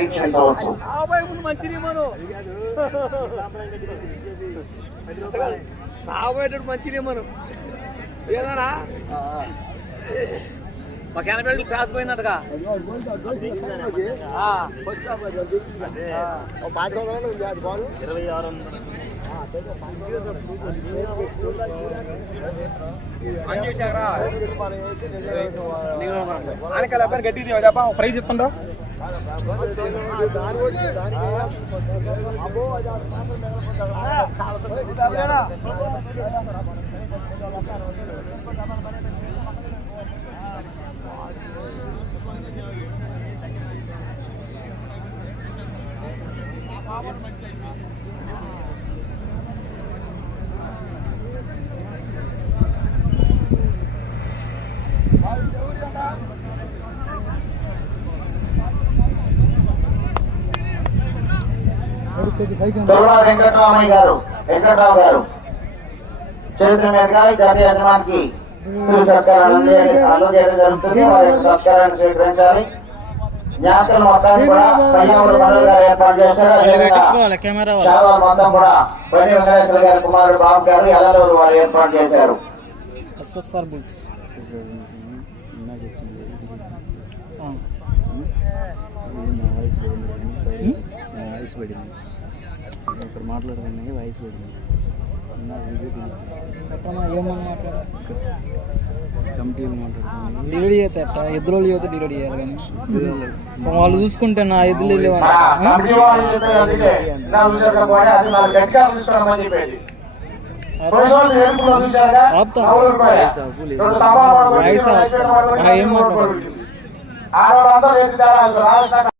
వీక్షించవచ్చు సాగబోయేటప్పుడు మంచిది మనం ఏదన్నా మా కెనపేటలు క్రాస్ పోయినట్టుగా ఇరవై ఆరు ఆనకాల అబ్బాయి గట్టి చెప్ప ప్రైజ్ చెప్తుండో पावर मंच దుర్గా వెంకటరామయ్య గారు వెంకటరావు గారు. చరిత్ర మీదుగా జాతీయ యజమానికి శ్రీ సత్కారాలు అందజేయడం జరుగుతుంది. వారి యొక్క సత్కారాన్ని స్వీకరించాలి. జ్ఞాపికలు మొత్తాన్ని కూడా పయ్యముడు మండలి గారు ఏర్పాటు చేశారు. చాలా మొత్తం కూడా పని వెంకటేశ్వర గారి కుమారుడు బాబు గారు ఎల్లలూరు వారు ఏర్పాటు చేశారు. వాయిస్ పడింది ఇక్కడ మాట్లాడుకున్నాక వాయిస్ పడింది. నా వీడియో ఏమన్నా మాట్లాడా కమిటీ మాట్లాడుకున్నాను డిలీట్ చేస్తే అట్ట ఎదురు చేస్తే డిలీట్ చేయాలి కానీ. వాళ్ళు చూసుకుంటే నా ఎదురు ఆ, ఏం రైట్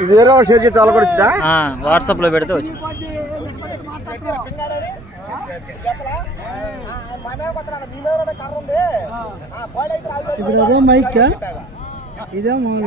ఇది వేరే వాళ్ళు షేర్ చేస్తే వాళ్ళు కూడా వచ్చిందా? వాట్సాప్లో పెడితే వచ్చింది. ఇప్పుడు అదే మైక్ ఇదే మామూలు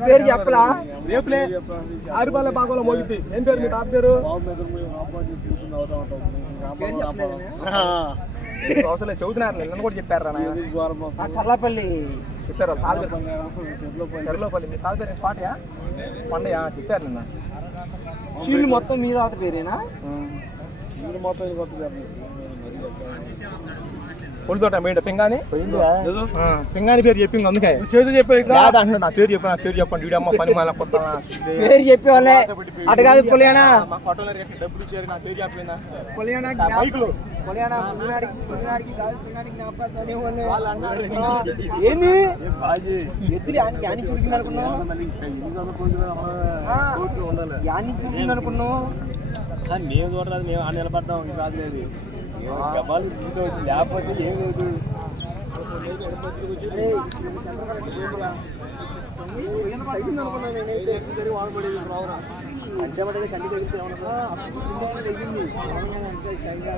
పేరు చెప్పలా రేపులే ఆరుపాల బాగోలో మోగిద్ది ఏం పేరు మీ తాత పేరు అవసరం చదువుతున్నారు నిన్న కూడా చెప్పారు చల్లపల్లి చెప్పారు పేరు చెర్లోపల్లి మీ పేరు పాటయా పండయా చెప్పారు నిన్న షీల్డ్ మొత్తం మీ తాత పేరేనా? పొడితోట మేడ పింగాని? ఆ, పింగాని పేరు చెప్పింది అందుకే. చేతి చెప్పారు నా పేరు చెప్పి నా పేరు చెప్పండి వీడి అమ్మ పని మళ్ళీ కొత్త పేరు చెప్పేవాళ్ళే. అటు కాదు పులియానా మా ఫోటోలో డబ్బులు ఇచ్చారు నా పేరు చెప్పలేదా? పులియానా బైకులు. పులియానా పులినాడికి పులినాడికి కాదు పులినాడికి జ్ఞాపకాలు ఏమన్నా? ఏంది? ఎద్దులు యాని యాని చురికింది అనుకున్నావు? ఆ, యాని చురికింది అనుకున్నావు? మేము చూడరాదు మేము ఆ నిలబడ్డాం రాదు లేదు. గబాలు ఇంట్లో వచ్చి లేకపోతే ఏం లేదు. అంటే పడేది కంటి తగ్గితే ఏమన్నా తగ్గింది సరిగా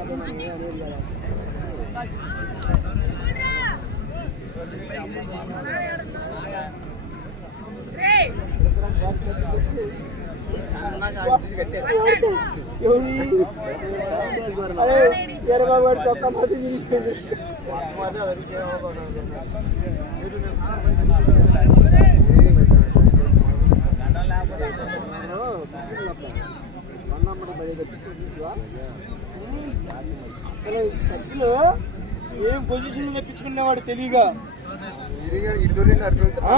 మధ్య తిరిగిపోయింది అసలు ఏం పొజిషన్ తెప్పించుకునేవాడు తెలియగా ఆ.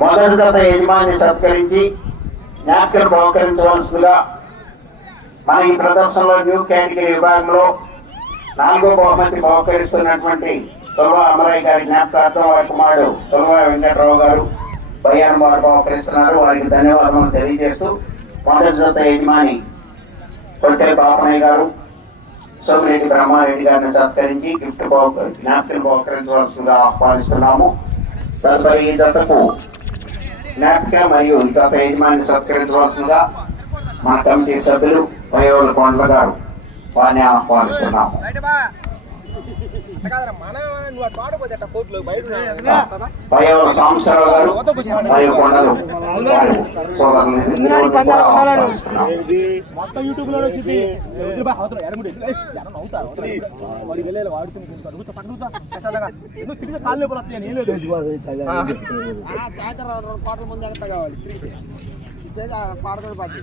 మొదటి దశ యజమాని సత్కరించి జ్ఞాపికను బహుకరించవలసిందిగా మన ఈ ప్రదర్శనలో న్యూ కేటగిరీ విభాగంలో నాలుగో బహుమతి బహుకరిస్తున్నటువంటి తొలవా అమరయ్య గారి జ్ఞాపకార్థం వారి కుమారుడు తొలవా వెంకటరావు గారు బయ్యాన్ వారు బహుకరిస్తున్నారు. వారికి ధన్యవాదాలు తెలియజేస్తూ మొదటి జత యజమాని కొట్టే పాపనయ్య గారు సోమిరెడ్డి బ్రహ్మారెడ్డి గారిని సత్కరించి గిఫ్ట్ బహు జ్ఞాపికను బహుకరించవలసిందిగా ఆహ్వానిస్తున్నాము. తదుపరి ఈ జతకు జ్ఞాపిక మరియు ఇతర యజమాని సత్కరించవలసిందిగా మన కమిటీ సభ్యులు వయోల కొండల గారు వారిని ఆహ్వానిస్తున్నాము. మొత్తం యూట్యూబ్లో వచ్చింది. పాటల ముందు ఎంత కావాలి. పాడతాడు పాటి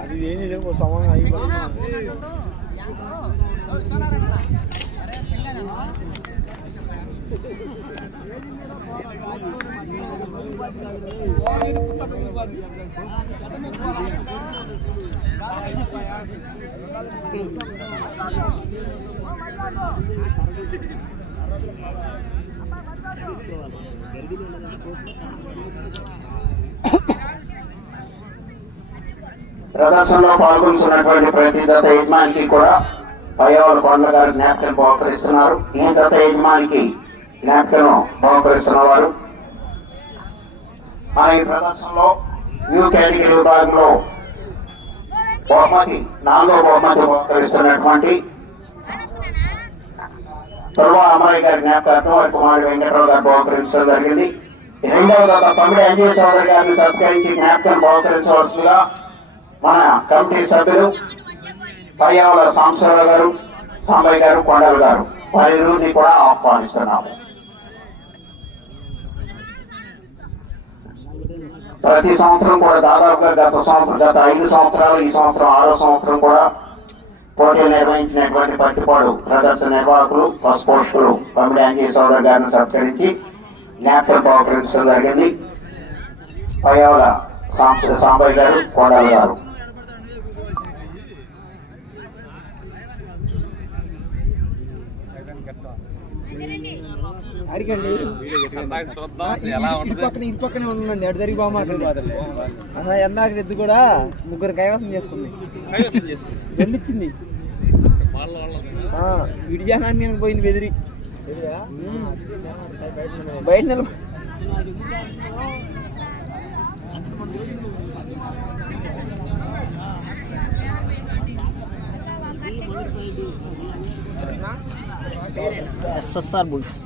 అది ఏమీ లేవు సమానం అయిపోయింది ప్రదర్శనలో పాల్గొంటున్నటువంటి ప్రతి జత యజమానికి కూడా పయ్యవల కొండల గారు జ్ఞాపకం బహుకరిస్తున్నారు ఈ జత యజమానికి జ్ఞాపకం బహుకరిస్తున్న వారు. మన ఈ ప్రదర్శనలో న్యూ కేటగిరీ విభాగంలో బహుమతి నాలుగో బహుమతి బహుకరిస్తున్నటువంటి తుర్వా అమ్మాయి గారి జ్ఞాపకార్థం వారి కుమారుడు వెంకటరావు గారు బహుకరించడం జరిగింది. రెండవ తమ్ముడు పమిడి సోదరి గారిని సత్కరించి జ్ఞాపకం బహుకరించవలసిందిగా మన కమిటీ సభ్యులు పర్యావరణ సాంబశివరావు గారు సాంబయ్య గారు కొండలు గారు వారిని కూడా ఆహ్వానిస్తున్నాము. ప్రతి సంవత్సరం కూడా దాదాపుగా గత సంవత్సరం గత ఐదు సంవత్సరాలు ఈ సంవత్సరం ఆరో సంవత్సరం కూడా పోటీలు నిర్వహించినటువంటి పత్తిపాడు ప్రదర్శన నిర్వాహకులు బస్ పోషకులు పమిడి సోదర్ గారిని సత్కరించి జ్ఞాపకం బహుకరించడం జరిగింది. పయోల సాంబ గారు కొండలు గారు. అడిగండి. ఇటు పక్కన ఇటు పక్కనే ఉండండి. అటు జరిగి బాగుమాటలు అసలు ఎందాక ఎద్దు కూడా ముగ్గురు కైవసం చేసుకుంది. వెళ్ళిచ్చింది ఇటు జనాన్ని నేను పోయింది బెదిరి. బయట నిలబ ఎస్ఎస్ఆర్ బుల్స్.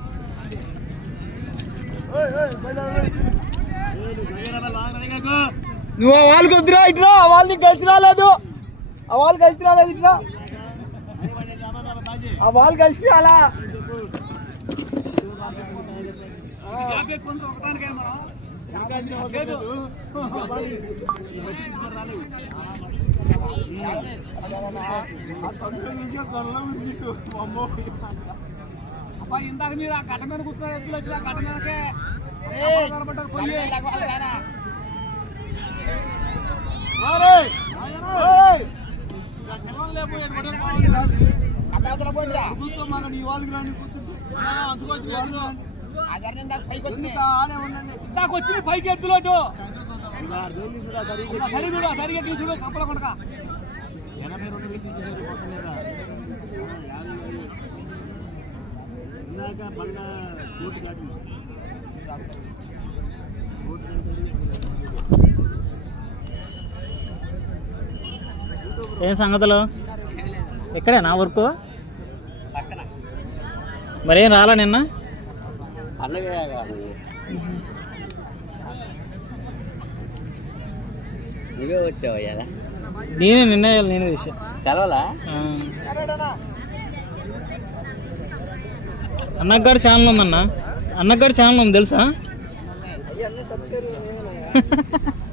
నువ్వు ఆ వాళ్ళకి వద్దురా ఇట్రా ఆ వాళ్ళని కలిసి రాలేదు ఆ వాళ్ళు కలిసి రాలేదు ఇట్రా ఆ వాళ్ళు కలిసి అలా ఇందాక మీరు ఆ గడ్డ మీద కూర్చున్నారు ఎద్దులు వచ్చి ఆ గడ్డ మీదకే కనబడ్డారు పొయ్యి ఇందాక వచ్చింది. పైకి ఎద్దులోటు సరి చూడు సరిగా తీసుడు కప్పల కొనక ఎనభై రెండు వేలు తీసేసారు మొత్తం మీద దాటింది ఏం సంగతులు? ఇక్కడే నా వర్క్ మరేం రాలా నిన్న? నువ్వే వచ్చావు నేనే నిన్న నేనే తీసా. సెలవులా? ఆ. అన్నగారి ఛానల్ ఉందన్న. అన్నగారి ఛానల్ ఉంది తెలుసా?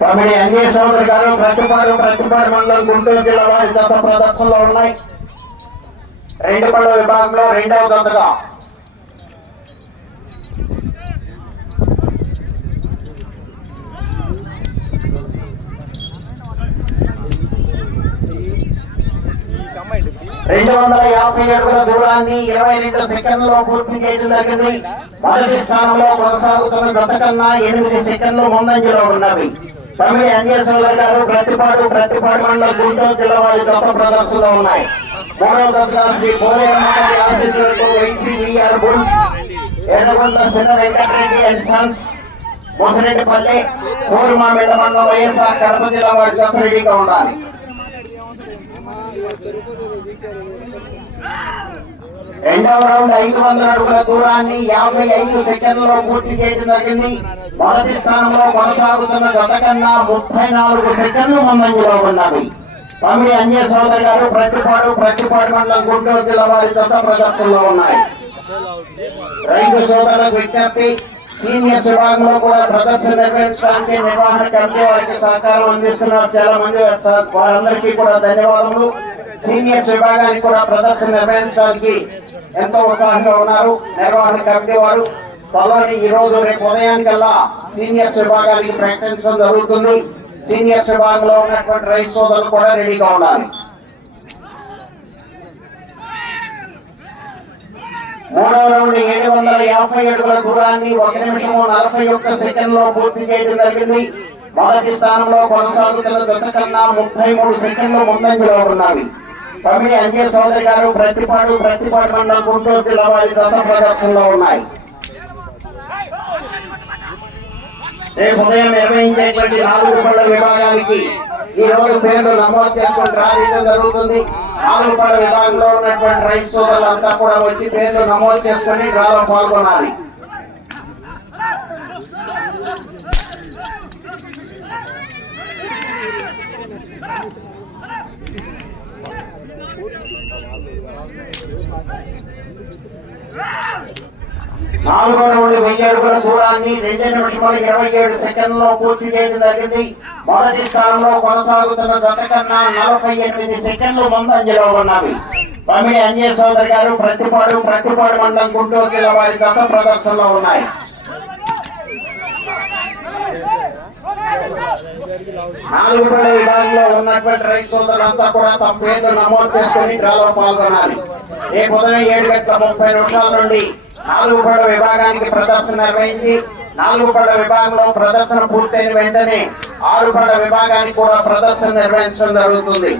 తమిళ అంగే సోదరి గారు ప్రతిపాడు ప్రతిపాడు మండలం గుంటూరు జిల్లా వారి జత ప్రదర్శనలో ఉన్నాయి. రెండు పళ్ళ విభాగంలో రెండవ జతగా రెండు వందల యాభై అడుగుల దూరాన్ని ఇరవై రెండు సెకండ్లో పూర్తి చేయడం జరిగింది. మొదటి స్థానంలో కొనసాగుతున్న గత కన్నా ఎనిమిది సెకండ్లు ముందంజలో ఉన్నవి. తమిళ అంజేశ్వర గారు ప్రతిపాడు ప్రతిపాడు మండల గుంటూరు జిల్లా వారి గత ప్రదర్శనలో ఉన్నాయి. మూడవ దశగా శ్రీ పోలేరమ్మారి ఆశీస్సులతో YCVR bulls Erragonda Chinna Venkatareddy and sons Musareddipalli Korumamilla మండలం వైఎస్ఆర్ కడప జిల్లా వారి గత రెడీగా ఉండాలి. రెండవ రౌండ్ ఐదు వందల అడుగుల దూరాన్ని యాభై ఐదు సెకండ్లలో పూర్తి చేయడం జరిగింది. మొదటి స్థానంలో కొనసాగుతున్న గత కన్నా ముప్పై నాలుగు సెకండ్లు ముందంజలో ఉన్నది. తమిళ అంజయ్ సోదరి గారు ప్రతిపాడు ప్రతిపాడు మండలం గుంటూరు జిల్లా వారి దత్త ప్రదర్శనలో ఉన్నాయి. రైతు సోదరులకు విజ్ఞప్తి సీనియర్స్ విభాగంలో కూడా ప్రదర్శన నిర్వహించడానికి నిర్వహణ కమిటీ వారికి సహకారం అందిస్తున్నారు. చాలా మంది వారందరికీ కూడా ధన్యవాదములు. సీనియర్స్ విభాగానికి కూడా ప్రదర్శన నిర్వహించడానికి ఎంతో ఉత్సాహంగా ఉన్నారు. నిర్వహణ కమిటీ వారు. త్వరలోని ఈ రోజు రేపు ఉదయానికల్లా సీనియర్స్ విభాగానికి ప్రకటించడం జరుగుతుంది. సీనియర్స్ విభాగంలో ఉన్నటువంటి రైతు సోదరులు కూడా రెడీగా ఉండాలి. మూడవ రౌండ్ ఏడు వందల యాభై అడుగుల దూరాన్ని ఒక నిమిషము నలభై ఒక్క సెకండ్లో పూర్తి చేయడం జరిగింది. మొదటి స్థానంలో కొనసాగుతున్న గత కన్నా ముప్పై మూడు సెకండ్లు ముందంజలో ఉన్నవి. తమిళ అంజయ్ సోదరి గారు ప్రతిపాడు ప్రతిపాడు మండలం గుంటూరు జిల్లా వారి దత్త ప్రదర్శనలో ఉన్నాయి. రేపు ఉదయం నిర్వహించేటువంటి నాలుగు పళ్ళ విభాగానికి ఈ రోజు పేర్లు నమోదు చేసుకుని రాయడం జరుగుతుంది. నాలుగు పళ్ళ విభాగంలో ఉన్నటువంటి రైతు సోదరులంతా కూడా వచ్చి పేర్లు నమోదు చేసుకుని డ్రాలో పాల్గొనాలి. నాలుగో రౌండ్ వెయ్యి అడుగుల దూరాన్ని రెండు నిమిషముల ఇరవై ఏడు సెకండ్లో పూర్తి చేయడం జరిగింది. మొదటి స్థానంలో కొనసాగుతున్న గత నలభై ఎనిమిది సెకండ్లు ముందంజలో ఉన్నవి. పమిడి అంజయ్ సోదరి గారు ప్రతిపాడు ప్రతిపాడు మండలం గుంటూరు జిల్లా వారి గత ప్రదర్శనలో ఉన్నాయి. నాలుగు విభాగంలో ఉన్నటువంటి రైతు సోదరులంతా కూడా తమ పేర్లు నమోదు చేసుకుని డ్రాలో పాల్గొనాలి. రేపు ఉదయం ఏడు గంటల ముప్పై నిమిషాల నుండి నాలుగు విభాగానికి ప్రదర్శన నిర్వహించి నాలుగు పళ్ళ విభాగంలో ప్రదర్శన పూర్తయిన వెంటనే ఆరు పళ్ళ విభాగానికి కూడా ప్రదర్శన నిర్వహించడం జరుగుతుంది.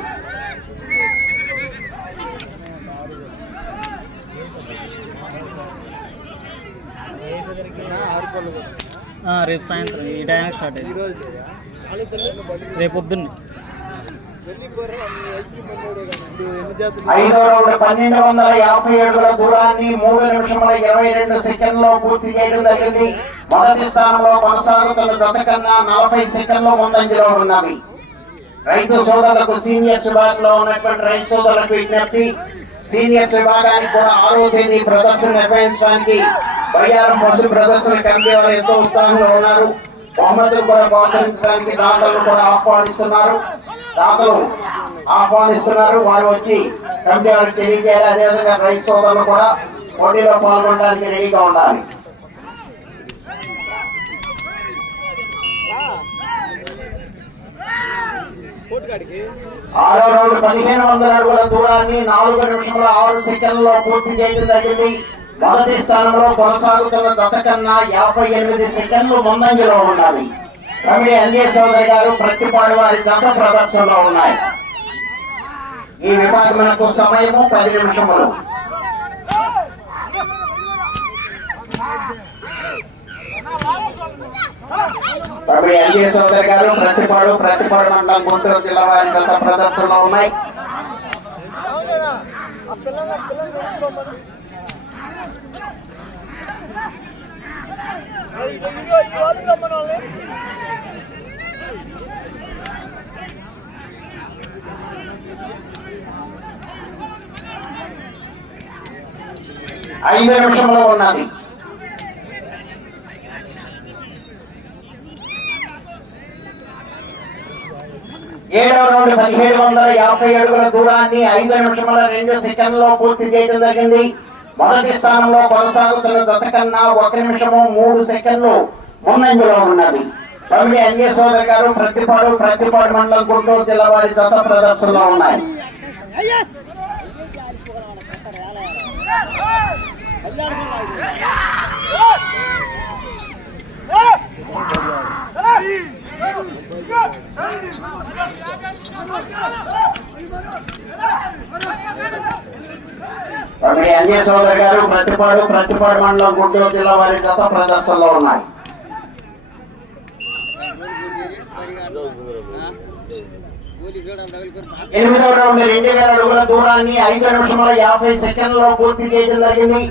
ఆ, రేపు సాయంత్రం. ఈ టైంకి స్టార్ట్ అయ్యింది రేపు పొద్దున్న. ఐదో రౌండ్ పన్నెండు వందల యాభై ఏడుల దూరాన్ని మూడు నిమిషముల ఇరవై రెండు సెకండ్లో పూర్తి చేయడం జరిగింది. మొదటి స్థానంలో కొనసాగుతున్న జత కన్నా నలభై సెకండ్లు ముందంజలో ఉన్నవి. రైతు సోదరులకు సీనియర్ విభాగంలో ఉన్నటువంటి రైతు సోదరులకు విజ్ఞప్తి సీనియర్స్ విభాగానికి కూడా ఆరో తేదీ ప్రదర్శన నిర్వహించడానికి బయ్యారం పశు ప్రదర్శన కమిటీ వారు ఎంతో ఉత్సాహంగా ఉన్నారు. బహుమతులు కూడా బహుకరించడానికి దాతలు కూడా ఆహ్వానిస్తున్నారు. దాతలు ఆహ్వానిస్తున్నారు. వారు వచ్చి కమిటీ వారికి తెలియజేయాలి. అదేవిధంగా రైతు సోదరులు కూడా పోటీలో పాల్గొనడానికి రెడీగా ఉండాలి. ఆరో రౌండ్ పదిహేను వందల అడుగుల దూరాన్ని నాలుగు నిమిషముల ఆరు సెకండ్లో పూర్తి చేయడం జరిగింది. మొదటి స్థానంలో కొనసాగుతున్న దత కన్నా యాభై ఎనిమిది సెకండ్లు ముందంజలో ఉన్నాయి కమిటీ అంజయ్ చౌదరి గారు ప్రతిపాడు వారి దత ప్రదర్శనలో ఉన్నాయి. ఈ విభాగమునకు సమయము పది నిమిషములు. కమిటీ అంజయ్ చౌదరి గారు ప్రతిపాడు ప్రతిపాడు మండలం గుంటూరు జిల్లా వారి గత ప్రదర్శనలో ఉన్నాయి. ఐదు నిమిషంలో ఉన్నది. ఏడవ రౌండ్ పదిహేడు వందల యాభై అడుగుల దూరాన్ని ఐదు నిమిషముల రెండు సెకండ్లో పూర్తి చేయడం జరిగింది. మొదటి స్థానంలో కొనసాగుతున్న దత కన్నా ఒక నిమిషము మూడు సెకండ్లు ముందంజలో ఉన్నది. కమిటీ అన్య సోదరి గారు ప్రతిపాడు ప్రతిపాడు మండలం గుంటూరు జిల్లా వారి దత ప్రదర్శనలో ఉన్నాయి. కమిటీ అంజయ్ సోదరి గారు ప్రతిపాడు ప్రతిపాడు మండలం గుంటూరు జిల్లా వారి గత ప్రదర్శనలో ఉన్నాయి. ఎనిమిదవ రౌండ్ రెండు వేల అడుగుల దూరాన్ని ఐదు నిమిషముల యాభై సెకండ్లో పూర్తి చేయడం జరిగింది.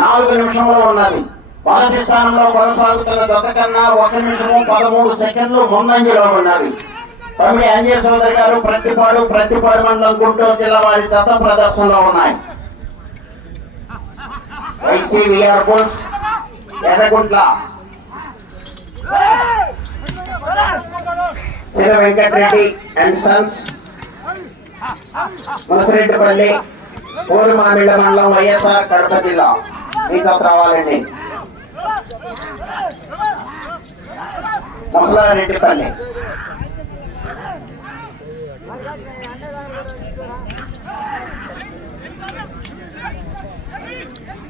నాలుగు నిమిషంలో ఉన్నది. మొదటి స్థానంలో కొనసాగుతున్న దత కన్నా ఒక నిమిషము పదమూడు సెకండ్లు ముందంజలో ఉన్నవి తమిళ అంజయ్ సోదరి గారు ప్రతిపాడు ప్రతిపాడు మండలం గుంటూరు జిల్లా వారి దత్త ప్రదర్శనలో ఉన్నాయి. వైసీవీఆర్ బోస్ Yerraguntla. Shri Venkatareddy and sons. మునసిరెడ్డిపల్లి Mamilla మండలం వైఎస్ఆర్ కడప జిల్లా. మీతో రావాలండి ముసలారెడ్డిపల్లి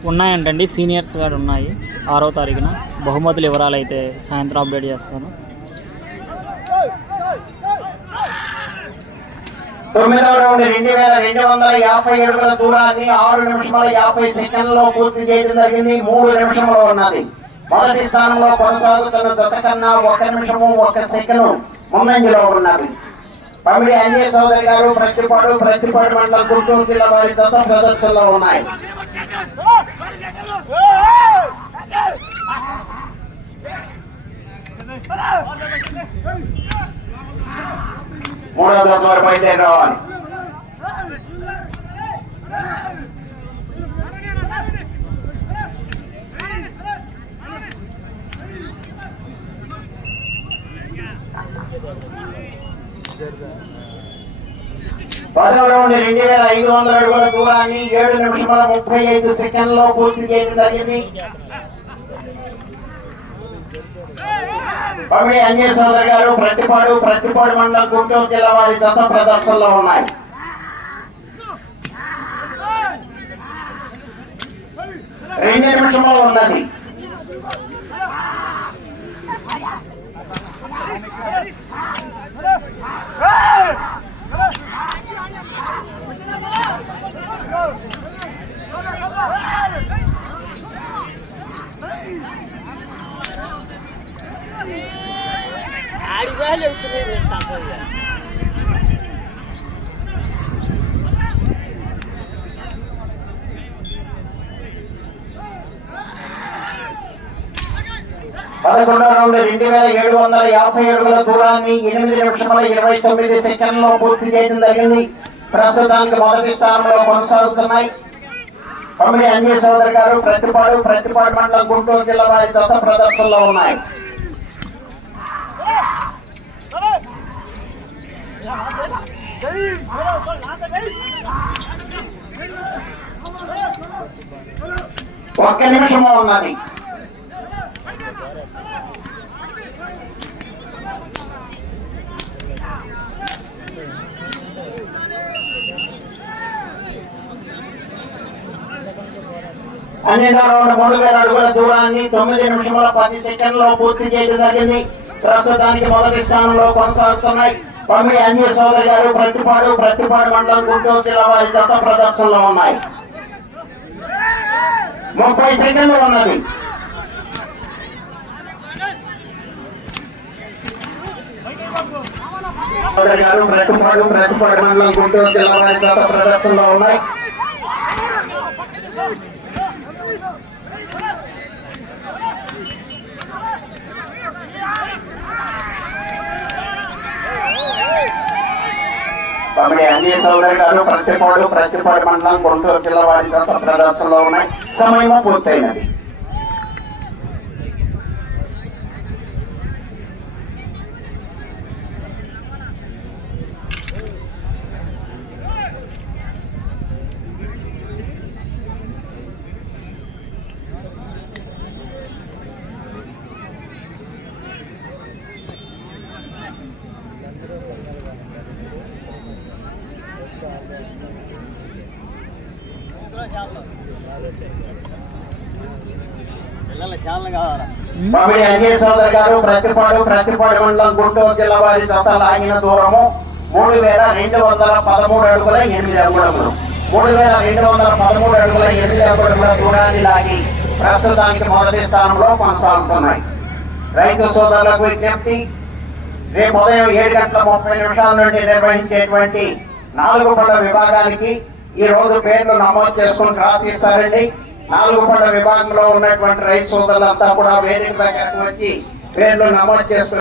ఉన్నాయంటండి సీనియర్స్ గారు ఉన్నాయి. ఆరో తారీఖున బహుమతులు వివరాలు అయితే సాయంత్రం అప్డేట్ చేస్తాను. తొమ్మిదవ రౌండ్ రెండు వేల రెండు వందల యాభై అడుగుల దూరాన్ని ఆరు నిమిషాల యాభై సెకండ్లో పూర్తి చేయడం జరిగింది. మూడు నిమిషంలో ఉన్నది. మొదటి స్థానంలో కొనసాగుతున్న జత కన్నా ఒక నిమిషము ఒక సెకండ్ ముందంజలో ఉన్నది. పమిడి అంజయ్ సోదరి గారు ప్రతిపాడు ప్రతిపాడు మండల గుంటూరు జిల్లా వారి జత ప్రదర్శనలో ఉన్నాయి. మూడవ జత వారు బయలుదేరి రావాలి? పదవ రౌండ్ రెండు వేల ఐదు వందల అడుగుల దూరాన్ని ఏడు నిమిషముల ముప్పై ఐదు సెకండ్లో పూర్తి చేయడం జరిగింది. పమిడి అన్య సోదర్ గారు ప్రతిపాడు ప్రతిపాడు మండలం గుంటూరు జిల్లా వారి జత ప్రదర్శనలో ఉన్నాయి. రెండు నిమిషములు ఉన్నది పదకొండో రౌండ్ రెండు వేల ఏడు వందల యాభై అడుగుల దూరాన్ని ఎనిమిది నిమిషముల ఇరవై తొమ్మిది సెకండ్లో పూర్తి చేయడం జరిగింది. ప్రస్తుతానికి మొదటి స్థానంలో కొనసాగుతున్నాయి. పమిడి అంజయ్ సోదరి గారు ప్రతిపాడు ప్రతిపాడు మండలం గుంటూరు జిల్లా వారి దత్త ప్రదర్శనలో ఉన్నాయి. ఒక్క నిమిషము ఉన్నది. పన్నెండో రౌండ్ మూడు వేల అడుగుల దూరాన్ని తొమ్మిది నిమిషముల పది సెకండ్లో పూర్తి చేయడం జరిగింది. ప్రస్తుతానికి మొదటి స్థానంలో కొనసాగుతున్నాయి. పమ్మిడి అంజయ్ సోదరి గారు ప్రతిపాడు ప్రతిపాడు మండలం గుంటూరు జిల్లా వారి దత్త ప్రదర్శనలో ఉన్నాయి. ముప్పై సెకండ్లు ఉన్నది. సోదరి గారు ప్రతిపాడు ప్రతిపాడు మండలం గుంటూరు జిల్లా వారి దత్త ప్రదర్శనలో ఉన్నాయి. తమిళ అన్ని సోదరి ప్రతిపాడు ప్రతిపాడు మండలం గుంటూరు జిల్లా వారి దత్త ప్రదర్శనలో ఉన్నాయి. సమయం పూర్తయినది. తమిళ అంజయ్ గారు ప్రతిపాడు ప్రతిపాడు మండలం గుంటూరు జిల్లా వారి దత్త లాగిన దూరము మూడు వేల రెండు వందల పదమూడు అడుగుల ఎనిమిది అడుగులు మూడు వేల రెండు వందల పదమూడు అడుగుల ఎనిమిది అడుగుల దూరాన్ని లాగి ప్రస్తుతానికి మొదటి స్థానంలో కొనసాగుతున్నాయి. రైతు సోదరులకు విజ్ఞప్తి రేపు ఉదయం ఏడు గంటల ముప్పై నిమిషాల నుండి నిర్వహించేటువంటి నాలుగు పళ్ళ విభాగానికి ఈ రోజు పేర్లు నమోదు చేసుకుని డ్రా తీస్తారండి నాలుగు పండ్ల విభాగంలో ఉన్నటువంటి రైతు సోదరులంతా కూడా వేదిక దగ్గరకు వచ్చి పేర్లు నమోదు చేసుకుని